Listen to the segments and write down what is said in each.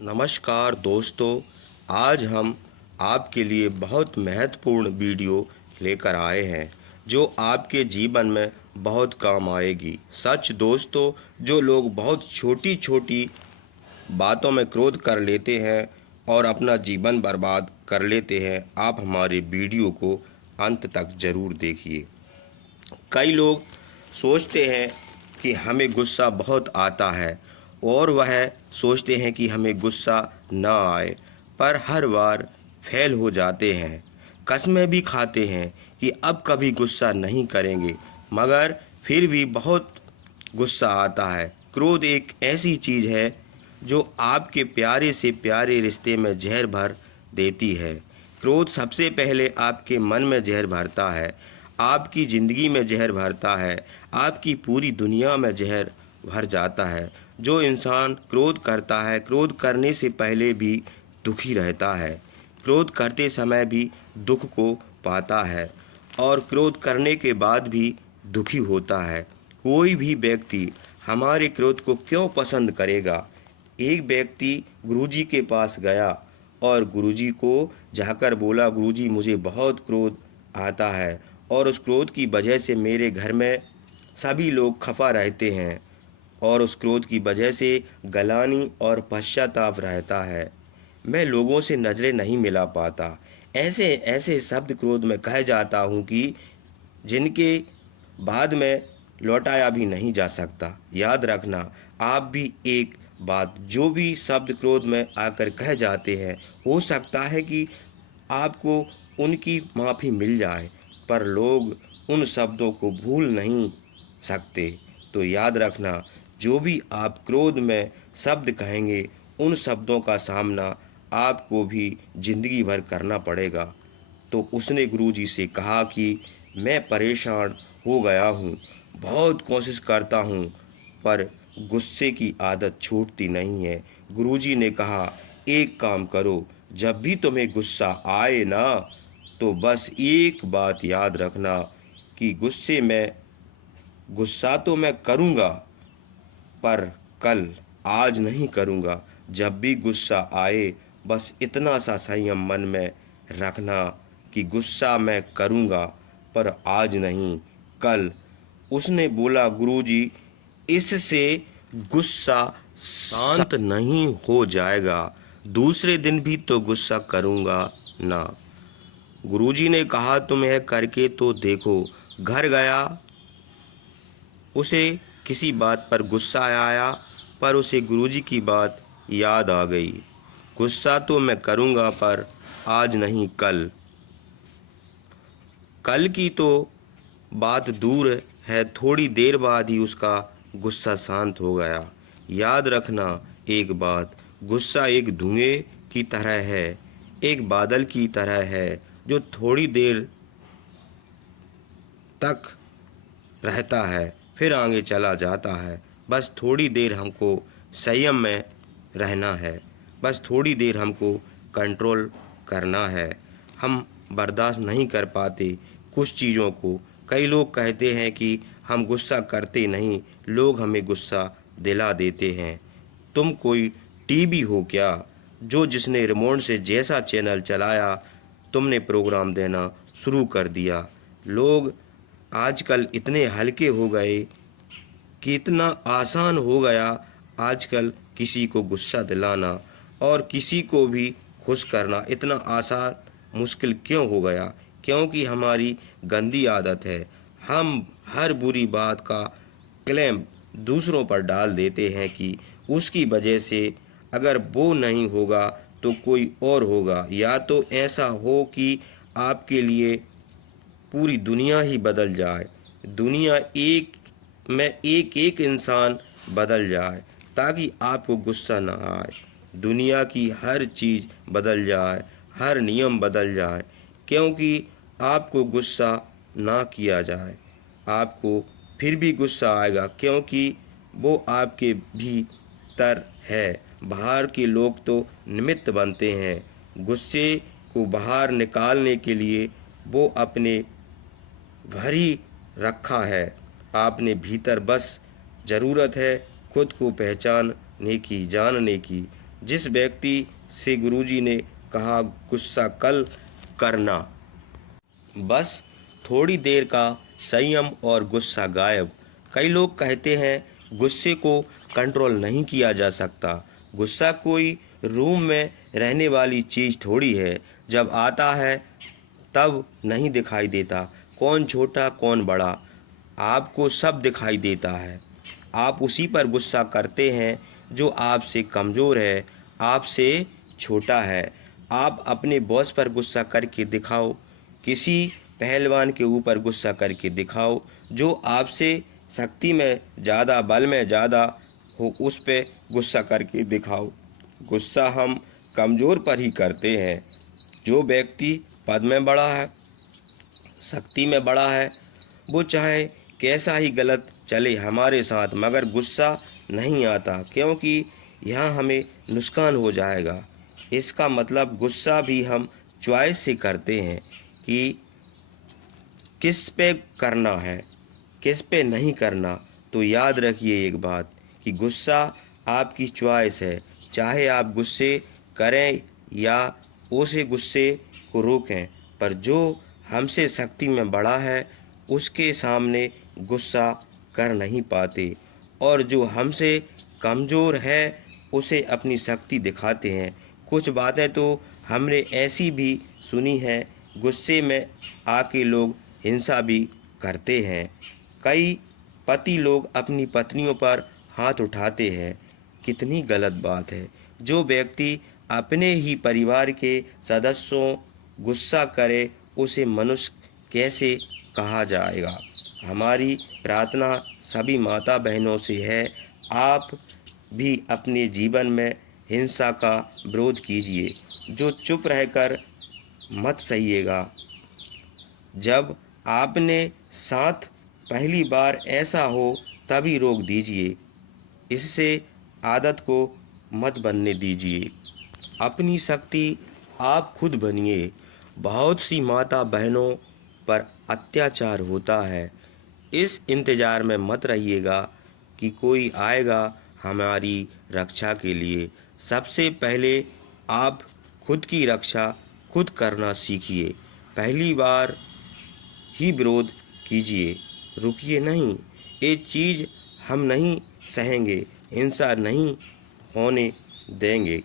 नमस्कार दोस्तों। आज हम आपके लिए बहुत महत्वपूर्ण वीडियो लेकर आए हैं जो आपके जीवन में बहुत काम आएगी। सच दोस्तों, जो लोग बहुत छोटी छोटी बातों में क्रोध कर लेते हैं और अपना जीवन बर्बाद कर लेते हैं, आप हमारे वीडियो को अंत तक ज़रूर देखिए। कई लोग सोचते हैं कि हमें गुस्सा बहुत आता है और वह सोचते हैं कि हमें गुस्सा ना आए, पर हर बार फेल हो जाते हैं। कस्में भी खाते हैं कि अब कभी गुस्सा नहीं करेंगे, मगर फिर भी बहुत गुस्सा आता है। क्रोध एक ऐसी चीज़ है जो आपके प्यारे से प्यारे रिश्ते में जहर भर देती है। क्रोध सबसे पहले आपके मन में जहर भरता है, आपकी ज़िंदगी में जहर भरता है, आपकी पूरी दुनिया में जहर भर जाता है। जो इंसान क्रोध करता है, क्रोध करने से पहले भी दुखी रहता है, क्रोध करते समय भी दुख को पाता है और क्रोध करने के बाद भी दुखी होता है। कोई भी व्यक्ति हमारे क्रोध को क्यों पसंद करेगा? एक व्यक्ति गुरुजी के पास गया और गुरुजी को जाकर बोला, गुरुजी मुझे बहुत क्रोध आता है और उस क्रोध की वजह से मेरे घर में सभी लोग खफा रहते हैं और उस क्रोध की वजह से गलानी और पश्चाताप रहता है। मैं लोगों से नज़रें नहीं मिला पाता। ऐसे ऐसे शब्द क्रोध में कह जाता हूँ कि जिनके बाद में लौटाया भी नहीं जा सकता। याद रखना, आप भी एक बात, जो भी शब्द क्रोध में आकर कह जाते हैं, हो सकता है कि आपको उनकी माफ़ी मिल जाए, पर लोग उन शब्दों को भूल नहीं सकते। तो याद रखना, जो भी आप क्रोध में शब्द कहेंगे, उन शब्दों का सामना आपको भी ज़िंदगी भर करना पड़ेगा। तो उसने गुरुजी से कहा कि मैं परेशान हो गया हूँ, बहुत कोशिश करता हूँ, पर गुस्से की आदत छूटती नहीं है। गुरुजी ने कहा, एक काम करो, जब भी तुम्हें गुस्सा आए ना, तो बस एक बात याद रखना कि गुस्सा तो मैं करूँगा, पर कल, आज नहीं करूँगा। जब भी गुस्सा आए, बस इतना सा संयम मन में रखना कि गुस्सा मैं करूँगा, पर आज नहीं, कल। उसने बोला, गुरुजी, इससे गुस्सा शांत नहीं हो जाएगा, दूसरे दिन भी तो गुस्सा करूँगा ना। गुरुजी ने कहा, तुम यह करके तो देखो। घर गया, उसे किसी बात पर गुस्सा आया, पर उसे गुरुजी की बात याद आ गई। गुस्सा तो मैं करूँगा, पर आज नहीं, कल। कल की तो बात दूर है, थोड़ी देर बाद ही उसका गुस्सा शांत हो गया। याद रखना एक बात, गुस्सा एक धुएं की तरह है, एक बादल की तरह है जो थोड़ी देर तक रहता है, फिर आगे चला जाता है। बस थोड़ी देर हमको संयम में रहना है, बस थोड़ी देर हमको कंट्रोल करना है। हम बर्दाश्त नहीं कर पाते कुछ चीज़ों को। कई लोग कहते हैं कि हम गुस्सा करते नहीं, लोग हमें गुस्सा दिला देते हैं। तुम कोई टीवी हो क्या, जो जिसने रिमोट से जैसा चैनल चलाया, तुमने प्रोग्राम देना शुरू कर दिया। लोग आजकल इतने हल्के हो गए कि इतना आसान हो गया आजकल किसी को गुस्सा दिलाना और किसी को भी खुश करना इतना आसान मुश्किल क्यों हो गया? क्योंकि हमारी गंदी आदत है, हम हर बुरी बात का क्लेम दूसरों पर डाल देते हैं कि उसकी वजह से अगर वो नहीं होगा तो कोई और होगा, या तो ऐसा हो कि आपके लिए पूरी दुनिया ही बदल जाए, दुनिया एक में एक एक इंसान बदल जाए ताकि आपको गुस्सा ना आए, दुनिया की हर चीज़ बदल जाए, हर नियम बदल जाए, क्योंकि आपको गुस्सा ना किया जाए, आपको फिर भी गुस्सा आएगा, क्योंकि वो आपके भीतर है। बाहर के लोग तो निमित्त बनते हैं, गुस्से को बाहर निकालने के लिए वो अपने भरी रखा है। आपने भीतर बस ज़रूरत है खुद को पहचानने की, जानने की। जिस व्यक्ति से गुरुजी ने कहा गुस्सा कल करना, बस थोड़ी देर का संयम और गुस्सा गायब। कई लोग कहते हैं गुस्से को कंट्रोल नहीं किया जा सकता। गुस्सा कोई रूम में रहने वाली चीज़ थोड़ी है। जब आता है तब नहीं दिखाई देता कौन छोटा कौन बड़ा, आपको सब दिखाई देता है। आप उसी पर गुस्सा करते हैं जो आपसे कमज़ोर है, आपसे छोटा है। आप अपने बॉस पर गुस्सा करके दिखाओ, किसी पहलवान के ऊपर गुस्सा करके दिखाओ जो आपसे शक्ति में ज़्यादा, बल में ज़्यादा हो, उस पे गुस्सा करके दिखाओ। गुस्सा हम कमज़ोर पर ही करते हैं। जो व्यक्ति पद में बड़ा है, शक्ति में बड़ा है, वो चाहे कैसा ही गलत चले हमारे साथ, मगर गुस्सा नहीं आता, क्योंकि यहाँ हमें नुकसान हो जाएगा। इसका मतलब गुस्सा भी हम चॉइस से करते हैं कि किस पे करना है, किस पे नहीं करना। तो याद रखिए एक बात कि गुस्सा आपकी चॉइस है। चाहे आप गुस्से करें या उसे गुस्से को रोकें, पर जो हमसे शक्ति में बड़ा है उसके सामने गुस्सा कर नहीं पाते, और जो हमसे कमज़ोर है उसे अपनी शक्ति दिखाते हैं। कुछ बातें तो हमने ऐसी भी सुनी हैं, गुस्से में आके लोग हिंसा भी करते हैं। कई पति लोग अपनी पत्नियों पर हाथ उठाते हैं। कितनी गलत बात है। जो व्यक्ति अपने ही परिवार के सदस्यों गुस्सा करे उसे मनुष्य कैसे कहा जाएगा। हमारी प्रार्थना सभी माता बहनों से है, आप भी अपने जीवन में हिंसा का विरोध कीजिए। जो चुप रहकर मत सहिएगा। जब आपने साथ पहली बार ऐसा हो तभी रोक दीजिए, इससे आदत को मत बनने दीजिए। अपनी शक्ति आप खुद बनिए। बहुत सी माता बहनों पर अत्याचार होता है, इस इंतज़ार में मत रहिएगा कि कोई आएगा हमारी रक्षा के लिए। सबसे पहले आप खुद की रक्षा खुद करना सीखिए। पहली बार ही विरोध कीजिए, रुकिए नहीं। ये चीज़ हम नहीं सहेंगे, हिंसा नहीं होने देंगे।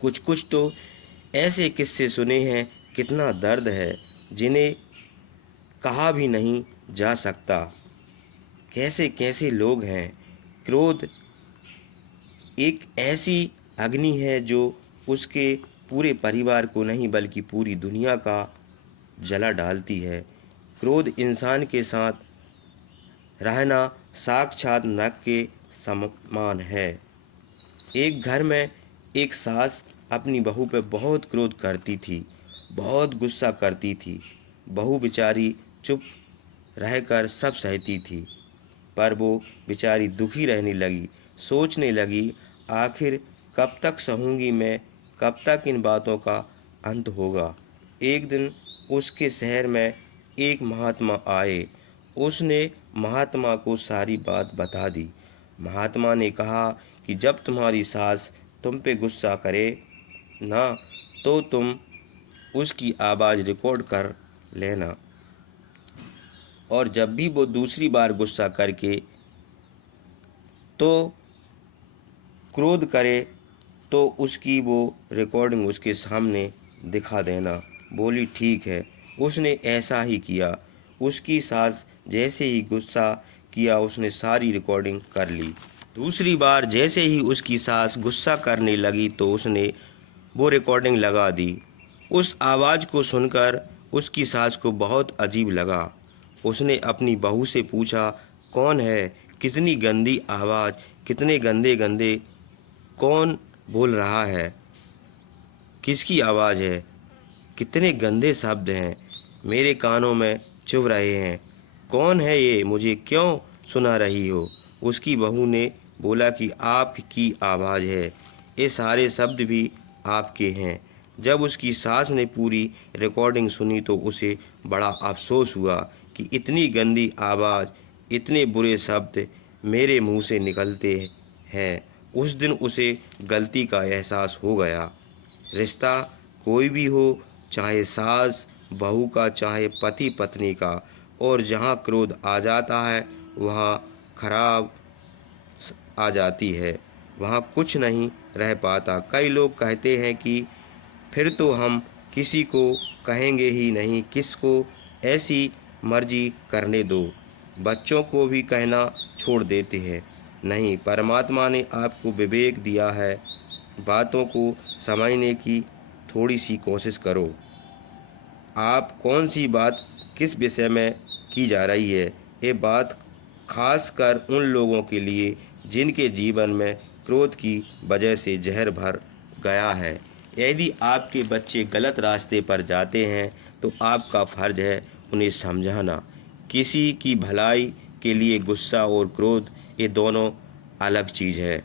कुछ कुछ तो ऐसे किस्से सुने हैं, कितना दर्द है, जिन्हें कहा भी नहीं जा सकता। कैसे कैसे लोग हैं। क्रोध एक ऐसी अग्नि है जो उसके पूरे परिवार को नहीं बल्कि पूरी दुनिया का जला डालती है। क्रोध इंसान के साथ रहना साक्षात नरक के समान है। एक घर में एक सास अपनी बहू पे बहुत क्रोध करती थी, बहुत गुस्सा करती थी। बहू बेचारी चुप रहकर सब सहती थी, पर वो बेचारी दुखी रहने लगी। सोचने लगी, आखिर कब तक सहूँगी मैं, कब तक इन बातों का अंत होगा। एक दिन उसके शहर में एक महात्मा आए। उसने महात्मा को सारी बात बता दी। महात्मा ने कहा कि जब तुम्हारी सास तुम पे गुस्सा करे ना, तो तुम उसकी आवाज़ रिकॉर्ड कर लेना, और जब भी वो दूसरी बार गुस्सा करके तो क्रोध करे तो उसकी वो रिकॉर्डिंग उसके सामने दिखा देना। बोली ठीक है। उसने ऐसा ही किया। उसकी सास जैसे ही गुस्सा किया उसने सारी रिकॉर्डिंग कर ली। दूसरी बार जैसे ही उसकी सास गुस्सा करने लगी तो उसने वो रिकॉर्डिंग लगा दी। उस आवाज़ को सुनकर उसकी सास को बहुत अजीब लगा। उसने अपनी बहू से पूछा, कौन है, कितनी गंदी आवाज़, कितने गंदे गंदे, कौन बोल रहा है, किसकी आवाज़ है, कितने गंदे शब्द हैं, मेरे कानों में चुभ रहे हैं, कौन है ये, मुझे क्यों सुना रही हो। उसकी बहू ने बोला कि आपकी आवाज़ है, ये सारे शब्द भी आपके हैं। जब उसकी सास ने पूरी रिकॉर्डिंग सुनी तो उसे बड़ा अफसोस हुआ कि इतनी गंदी आवाज़, इतने बुरे शब्द मेरे मुंह से निकलते हैं, उस दिन उसे गलती का एहसास हो गया। रिश्ता कोई भी हो, चाहे सास बहू का, चाहे पति पत्नी का, और जहाँ क्रोध आ जाता है वहाँ खराब आ जाती है, वहाँ कुछ नहीं रह पाता। कई लोग कहते हैं कि फिर तो हम किसी को कहेंगे ही नहीं, किसको, ऐसी मर्जी करने दो। बच्चों को भी कहना छोड़ देते हैं। नहीं, परमात्मा ने आपको विवेक दिया है, बातों को समझने की थोड़ी सी कोशिश करो। आप कौन सी बात किस विषय में की जा रही है, ये बात खास कर उन लोगों के लिए जिनके जीवन में क्रोध की वजह से जहर भर गया है। यदि आपके बच्चे गलत रास्ते पर जाते हैं तो आपका फ़र्ज है उन्हें समझाना। किसी की भलाई के लिए गुस्सा और क्रोध, ये दोनों अलग चीज़ है।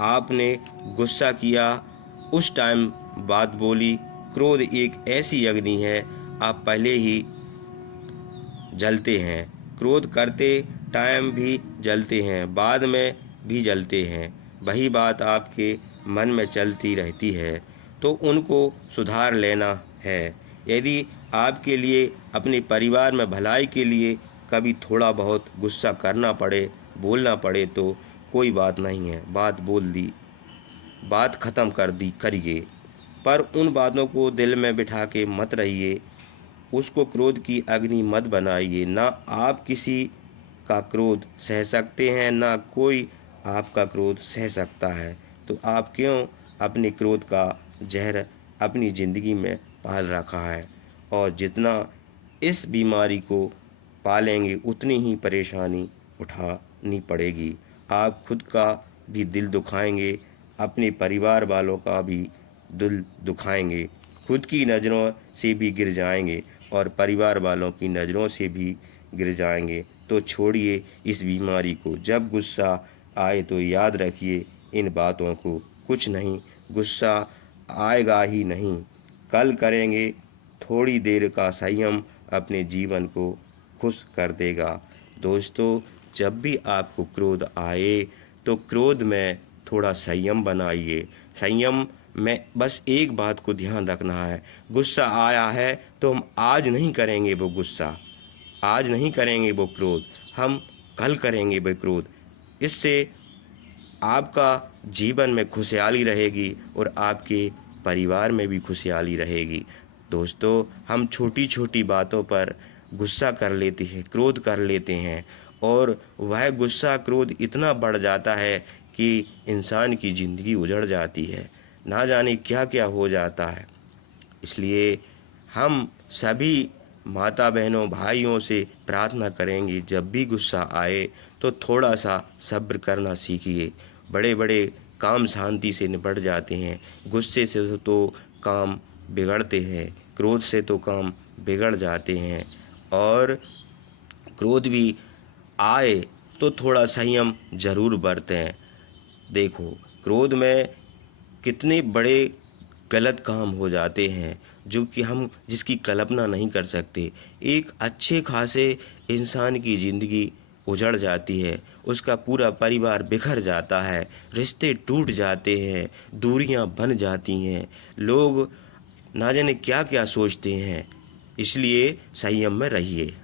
आपने गुस्सा किया, उस टाइम बात बोली। क्रोध एक ऐसी अग्नि है, आप पहले ही जलते हैं। क्रोध करते टाइम भी जलते हैं, बाद में भी जलते हैं। वही बात आपके मन में चलती रहती है, तो उनको सुधार लेना है। यदि आपके लिए अपने परिवार में भलाई के लिए कभी थोड़ा बहुत गुस्सा करना पड़े, बोलना पड़े, तो कोई बात नहीं है, बात बोल दी, बात ख़त्म कर दी करिए। पर उन बातों को दिल में बिठा के मत रहिए, उसको क्रोध की अग्नि मत बनाइए। ना आप किसी का क्रोध सह सकते हैं, ना कोई आपका क्रोध सह सकता है। तो आप क्यों अपने क्रोध का जहर अपनी ज़िंदगी में पाल रखा है? और जितना इस बीमारी को पालेंगे उतनी ही परेशानी उठानी पड़ेगी। आप खुद का भी दिल दुखाएंगे, अपने परिवार वालों का भी दिल दुखाएंगे, खुद की नज़रों से भी गिर जाएंगे और परिवार वालों की नज़रों से भी गिर जाएंगे। तो छोड़िए इस बीमारी को। जब गुस्सा आए तो याद रखिए इन बातों को, कुछ नहीं, गुस्सा आएगा ही नहीं। कल करेंगे थोड़ी देर का संयम, अपने जीवन को खुश कर देगा। दोस्तों, जब भी आपको क्रोध आए तो क्रोध में थोड़ा संयम बनाइए। संयम में बस एक बात को ध्यान रखना है, गुस्सा आया है तो हम आज नहीं करेंगे वो गुस्सा, आज नहीं करेंगे वो क्रोध, हम कल करेंगे वो क्रोध। इससे आपका जीवन में खुशहाली रहेगी और आपके परिवार में भी खुशहाली रहेगी। दोस्तों, हम छोटी छोटी बातों पर गुस्सा कर लेते हैं, क्रोध कर लेते हैं, और वह गुस्सा क्रोध इतना बढ़ जाता है कि इंसान की ज़िंदगी उजड़ जाती है, ना जाने क्या क्या हो जाता है। इसलिए हम सभी माता बहनों भाइयों से प्रार्थना करेंगे, जब भी गुस्सा आए तो थोड़ा सा सब्र करना सीखिए। बड़े बड़े काम शांति से निपट जाते हैं, गुस्से से तो काम बिगड़ते हैं, क्रोध से तो काम बिगड़ जाते हैं। और क्रोध भी आए तो थोड़ा संयम ज़रूर बरतें। देखो, क्रोध में कितने बड़े गलत काम हो जाते हैं जो कि हम जिसकी कल्पना नहीं कर सकते। एक अच्छे खासे इंसान की ज़िंदगी उजड़ जाती है, उसका पूरा परिवार बिखर जाता है, रिश्ते टूट जाते हैं, दूरियां बन जाती हैं, लोग ना जाने क्या क्या सोचते हैं। इसलिए संयम में रहिए।